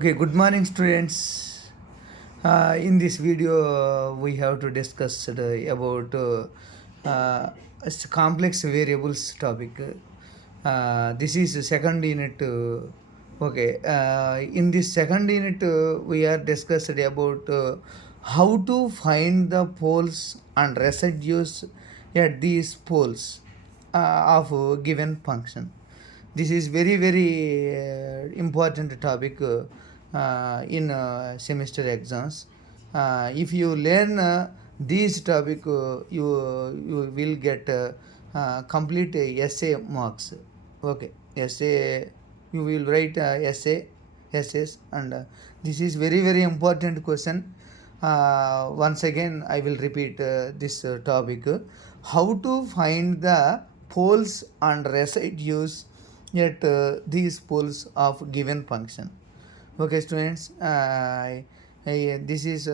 Okay, good morning, students. In this video, we have to discuss about complex variables topic. This is the second unit. In this second unit, we are discussed about how to find the poles and residues at these poles of a given function. This is very important topic in semester exams. If you learn this topic, you will get complete essay marks. Okay, essay, you will write essays, and this is very important question. Once again, I will repeat this topic: how to find the poles and residues at these poles of given function. Okay, students, this is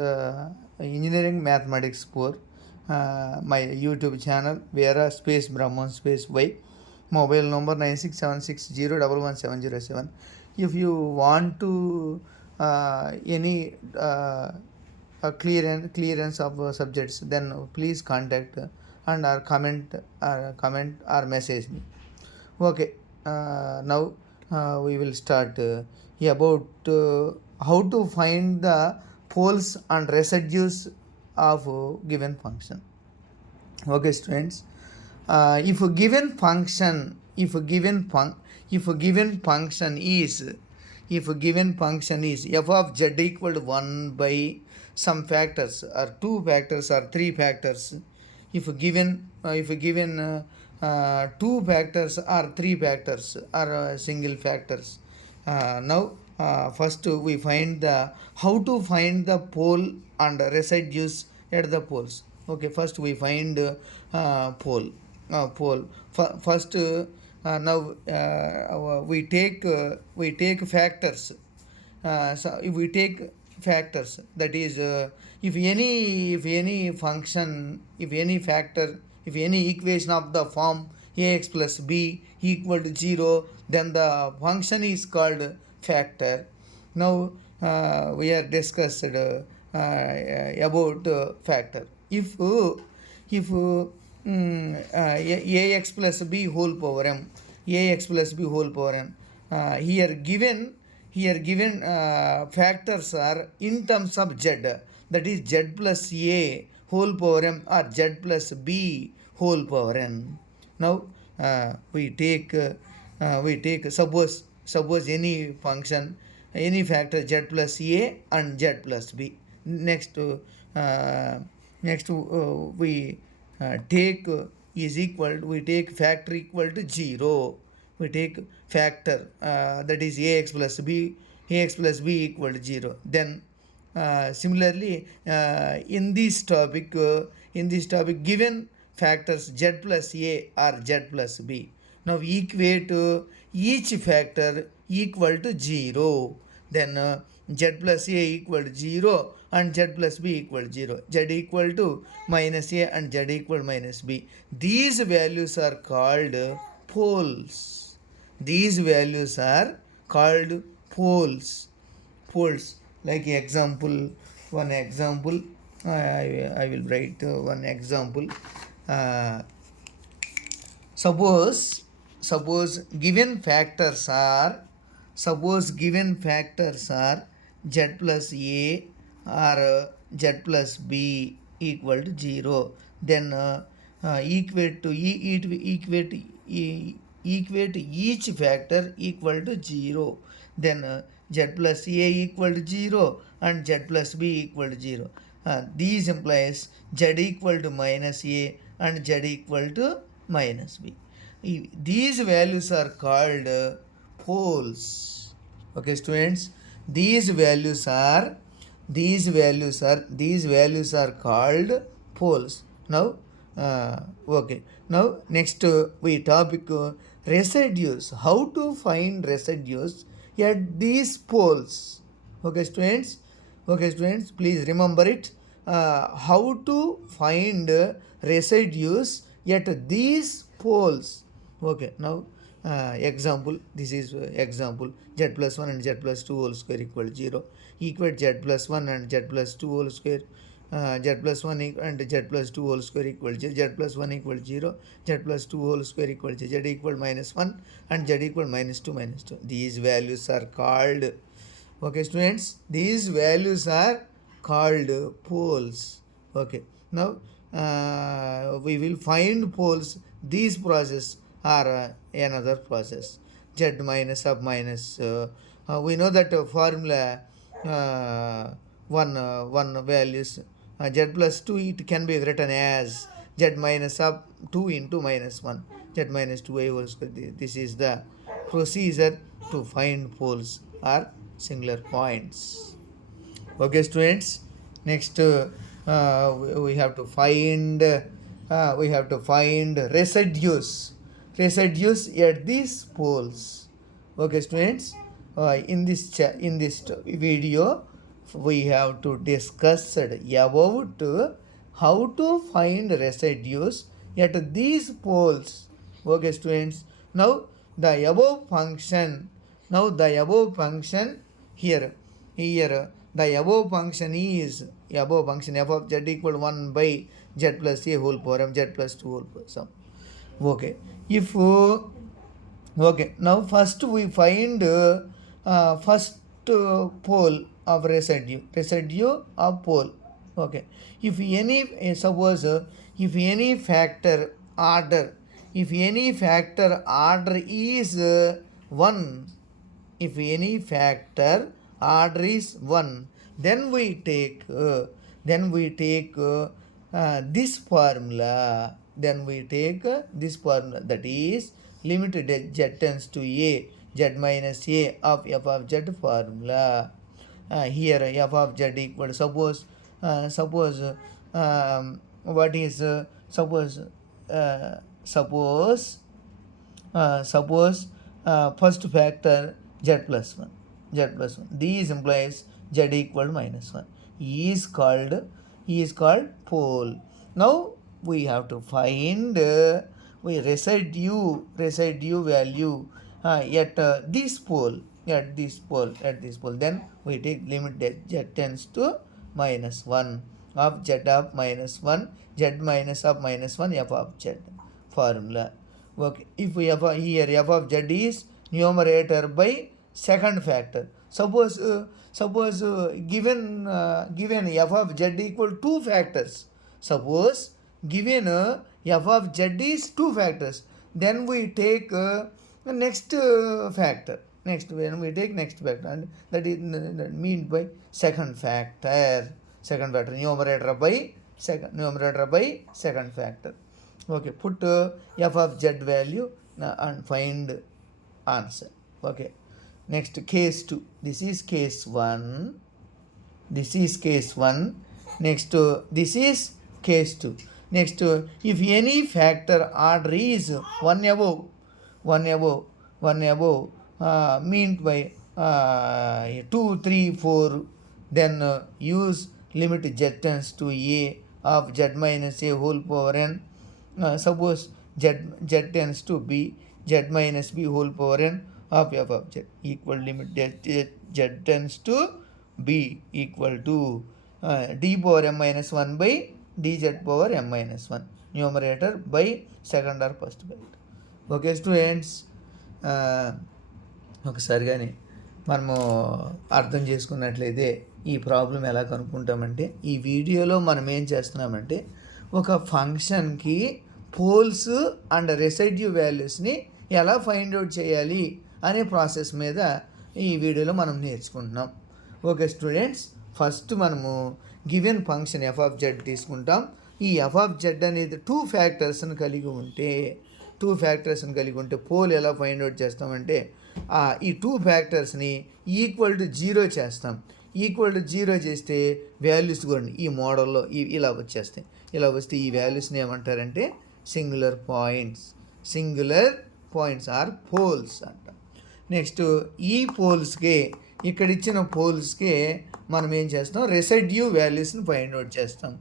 engineering mathematics 4, my YouTube channel, Vera space Brahman space Y, mobile number 9676011707. If you want to any clearance of subjects, then please contact and comment or message me. Okay, now we will start about how to find the poles and residues of a given function. Okay, students, if a given function, if a given function is, if a given function is f of z equal to 1 by some factors or 2 factors or 3 factors, if a given 2 factors or 3 factors or single factors. Now first we find the how to find the pole and residues at the poles. Okay, first we find pole. First now we take factors. So if we take factors, that is if any function, if any factor, if any equation of the form ax plus b equal to 0, then the function is called factor. Now we are discussed about factor. If ax plus b whole power m, ax plus b whole power m, here given factors are in terms of z, that is z plus a whole power m or z plus b whole power n. Now we take suppose any function, any factor z plus a and z plus b. Next we take is equal, we take factor equal to 0. We take factor that is ax plus b equal to 0. Then similarly in this topic given factors z plus a or z plus b, now equate each factor equal to 0. Then z plus a equal to 0 and z plus b equal to 0, z equal to minus a and z equal minus b. These values are called poles. These values are called poles. Like example, one example, I will write one example. Suppose given factors are z plus a or z plus b equal to 0, then equate each factor equal to 0. Then z plus a equal to 0 and z plus b equal to 0. These implies z equal to minus a and z equal to minus b. These values are called poles. Okay, students, these values are called poles. Now okay, now next we topic residues. How to find residues at these poles. Okay, students, please remember it. How to find residues at these poles. Okay, now example, this is example, z plus 1 and z plus 2 whole square equal 0. Equate z plus 1 and z plus 2 whole square, z plus 1 and z plus 2 whole square equal z plus 1 equal 0, z plus 2 whole square equal z equal minus 1 and z equal minus 2 minus 2. These values are called, okay students, these values are called poles. Okay, now we will find poles. These process are another process, z minus up minus we know that formula one values z plus 2, it can be written as z minus up 2 into minus 1, z minus 2 whole square. This is the procedure to find poles or singular points. Okay students, next we have to find residues at these poles. Okay students, in this video we have to discuss about how to find residues at these poles. Okay students, now the above function here the above function is f of z equal 1 by z plus a whole power m z plus 2 whole power sum. Okay, if okay, now first we find first pole of residue of pole. Okay, if any suppose if any factor order is 1, if any factor order is 1, then we take this formula, that is limit z tends to a z minus a of f of z formula. Here f of z equal, suppose what is suppose first factor z plus 1. These implies z equal minus 1 is called pole. Now we have to find residue value at this pole. Then we take limit z tends to minus 1 of z of minus 1, z minus of minus 1 f of z formula. Okay, if we have here f of z is numerator by second factor. Suppose given f of z equal 2 factors. Suppose given f of z is 2 factors, then we take next factor. When we take next factor, and that mean by second factor numerator by second factor. Okay, put f of z value and find answer. Okay, next case 2. This is case 1. Next this is case 2. Next, if any factor order is 1 above mean by 2, 3, 4, then use limit z tends to a of z minus a whole power n. Suppose z tends to b, z minus b whole power n of f of z equal limit z tends to b equal to d power m minus 1 by dz power m minus 1, numerator by second or first factor. Okay students, ఒకసారి కానీ మనము అర్థం చేసుకున్నట్లయితే ఈ problem ఎలా కనుక్కుంటామంటే, ఈ వీడియోలో మనం ఏం చేస్తున్నామంటే ఒక ఫంక్షన్కి పోల్స్ అండ్ రెసిడ్యూ వాల్యూస్ని ఎలా ఫైండ్ అవుట్ చేయాలి అనే ప్రాసెస్ మీద ఈ వీడియోలో మనం నేర్చుకుంటున్నాం. ఓకే స్టూడెంట్స్, ఫస్ట్ మనము given function F of Z తీసుకుంటాం. ఈ ఎఫ్ ఆఫ్ జెడ్ అనేది 2 ఫ్యాక్టర్స్ని కలిగి ఉంటే పోల్ ఎలా ఫైండ్ అవుట్ చేస్తామంటే ఈ 2 ఫ్యాక్టర్స్ని ఈక్వల్ టు 0 చేస్తాం. ఈక్వల్ టు 0 చేస్తే వాల్యూస్ కూడా ఈ మోడల్లో ఇలా వచ్చేస్తాయి. ఇలా వస్తే ఈ వాల్యూస్ని ఏమంటారంటే సింగులర్ పాయింట్స్ ఆర్ పోల్స్ అంట. నెక్స్ట్ ఈ పోల్స్కే, ఇక్కడ ఇచ్చిన పోల్స్కే మనం ఏం చేస్తాం, రెసిడ్యూ వాల్యూస్ని ఫైండ్ అవుట్ చేస్తాం.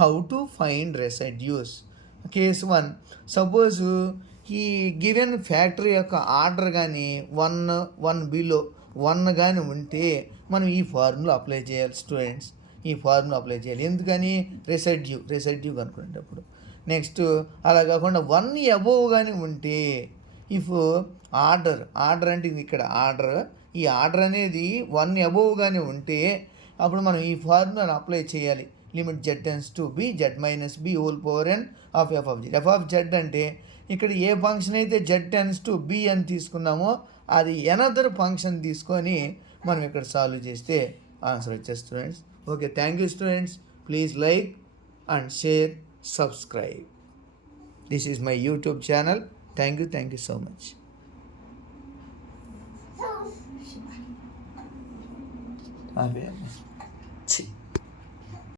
How to find residues? Case 1, suppose ఈ గివెన్ ఫ్యాక్టరీ యొక్క ఆర్డర్ కానీ వన్ బిలో వన్ కానీ ఉంటే మనం ఈ ఫార్ములా అప్లై చేయాలి స్టూడెంట్స్. ఈ ఫార్ములా అప్లై చేయాలి. ఎందుకని? రెసిడ్యూ కనుక్కునేటప్పుడు. నెక్స్ట్ అలా కాకుండా వన్ అబోవ్ కానీ ఉంటే, ఇఫ్ ఆర్డర్ అంటే ఇది ఇక్కడ ఆర్డర్, ఈ ఆర్డర్ అనేది వన్ అబోవ్ కానీ ఉంటే అప్పుడు మనం ఈ ఫార్ములాను అప్లై చేయాలి. Limit z tends to b z minus b whole power n of F of z అంటే ఇక్కడ ఏ ఫంక్షన్ అయితే z టెన్స్ టు b అని తీసుకున్నామో అది ఎనదర్ ఫంక్షన్ తీసుకొని మనం ఇక్కడ సాల్వ్ చేస్తే ఆన్సర్ వచ్చేది students. Okay, thank you students. Please like and share, subscribe. This is my YouTube channel. Thank you so much. Happy.